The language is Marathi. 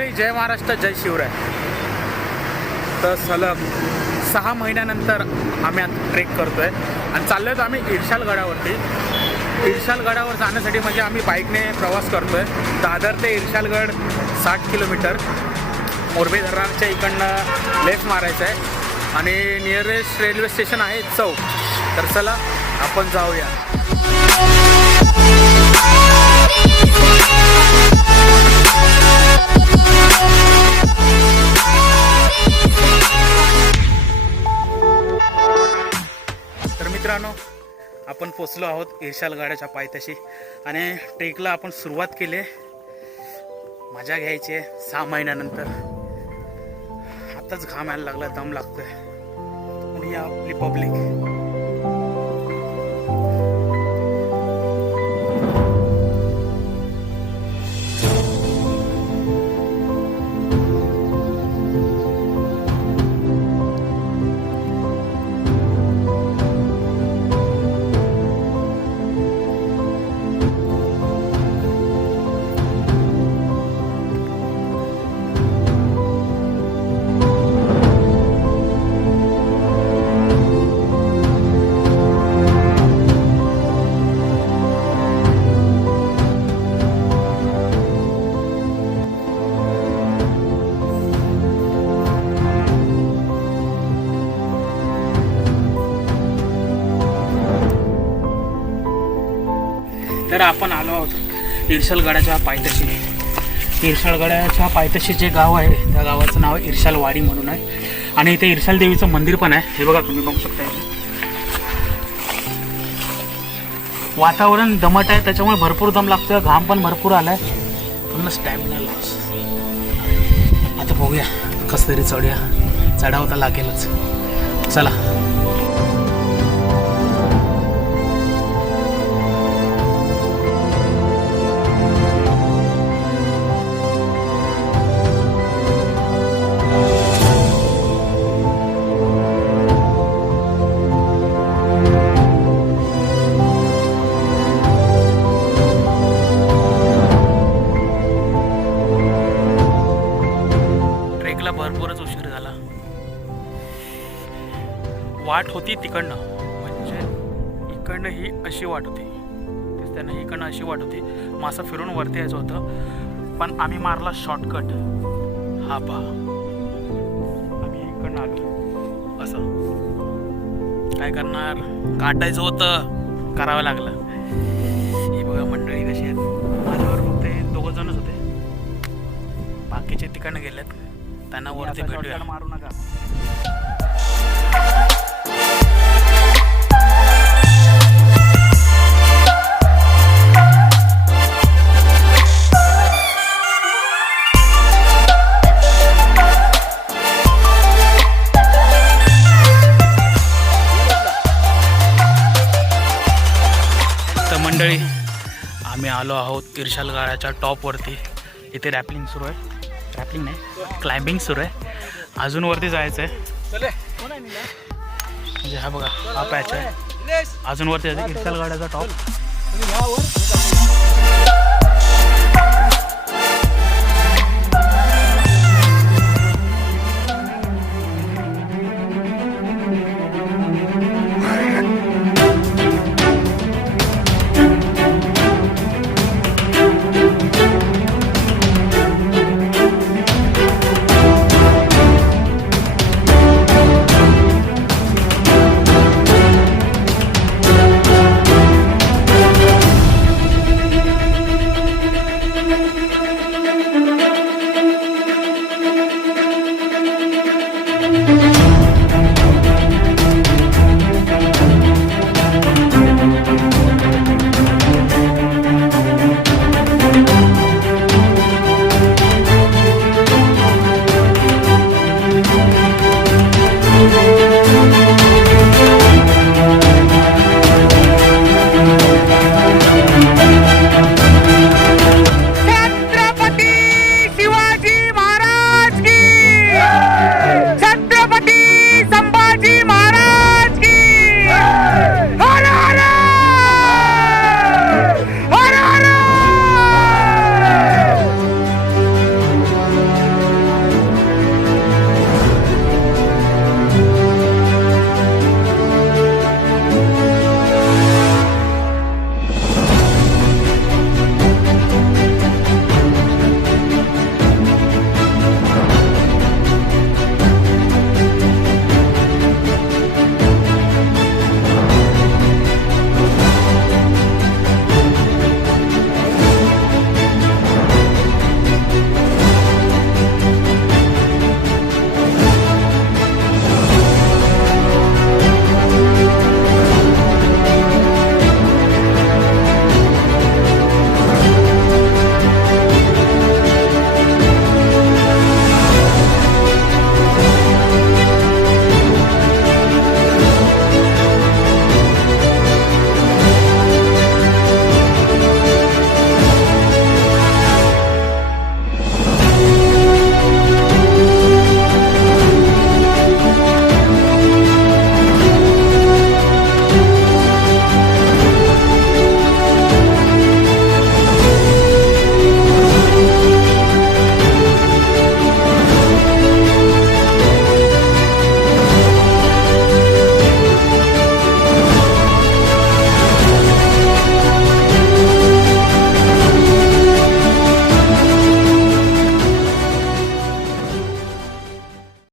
मंडळी, जय महाराष्ट्र, जय शिवराय. तर सलग 6 महिन्यानंतर आम्ही आता ट्रेक करतोय आणि चाललोय तर आम्ही इर्शालगडावरती. इर्शालगडावर जाण्यासाठी म्हणजे आम्ही बाईकने प्रवास करतोय. दादर ते इर्शालगड 60 किलोमीटर. मोरबी धरणाच्या इकडनं लेफ्ट मारायचं आहे आणि नियरेस्ट रेल्वे स्टेशन आहे चौक. तर चला आपण जाऊया. तर मित्रांनो, आपण पोचलो आहोत इर्शालगडाच्या पायथ्याशी आणि ट्रेकला आपण सुरुवात केली आहे. मजा घ्यायची आहे 6 महिन्यानंतर. आताच घाम यायला लागला, दम लागतोय. आणि आपली पब्लिक तर आपण आलो आहोत इर्शालगडाच्या पायथ्याशी. इर्शालगडाच्या पायथ्याशी जे गाव आहे त्या गावाचं नाव इर्शालवाडी म्हणून आहे आणि इथे इर्शाल देवीचं मंदिर पण आहे. हे बघा, तुम्ही बघू शकता. वातावरण दमट आहे त्याच्यामुळे भरपूर दम लागतोय. घाम पण भरपूर आलाय. पूर्ण स्टॅमिना लॉस. आता बघूया कसं तरी चढावता लागेलच. चला. भरपूरच उशीर झाला. वाट होती तिकडनं, म्हणजे इकडनं ही अशी वाट होती, त्यांना इकडनं अशी वाट होती. मग असं फिरून वरती यायचं होतं, पण आम्ही मारला शॉर्टकट. हा पहा, आम्ही इकडनं आलो. असं काय करणार, काटायचं होतं, करावं लागलं. ही बघा मंडळी कशी आहेत. माझ्यावर फक्त 2 जणच होते, बाकीचे तिकडनं गेलेत. त्यांना वरती भेटूया. मारू नका. तर मंडळी, आम्ही आलो आहोत इर्शालगडाच्या टॉपवरती. इथे रॅपलिंग सुरू आहे. रॅपलिंग नाही, क्लाइम्बिंग सुरू आहे. अजून वरती जायचं आहे. म्हणजे हा बघा, हा पॅच आहे. अजून वरती जायचं. इर्शालगडाचा टॉप.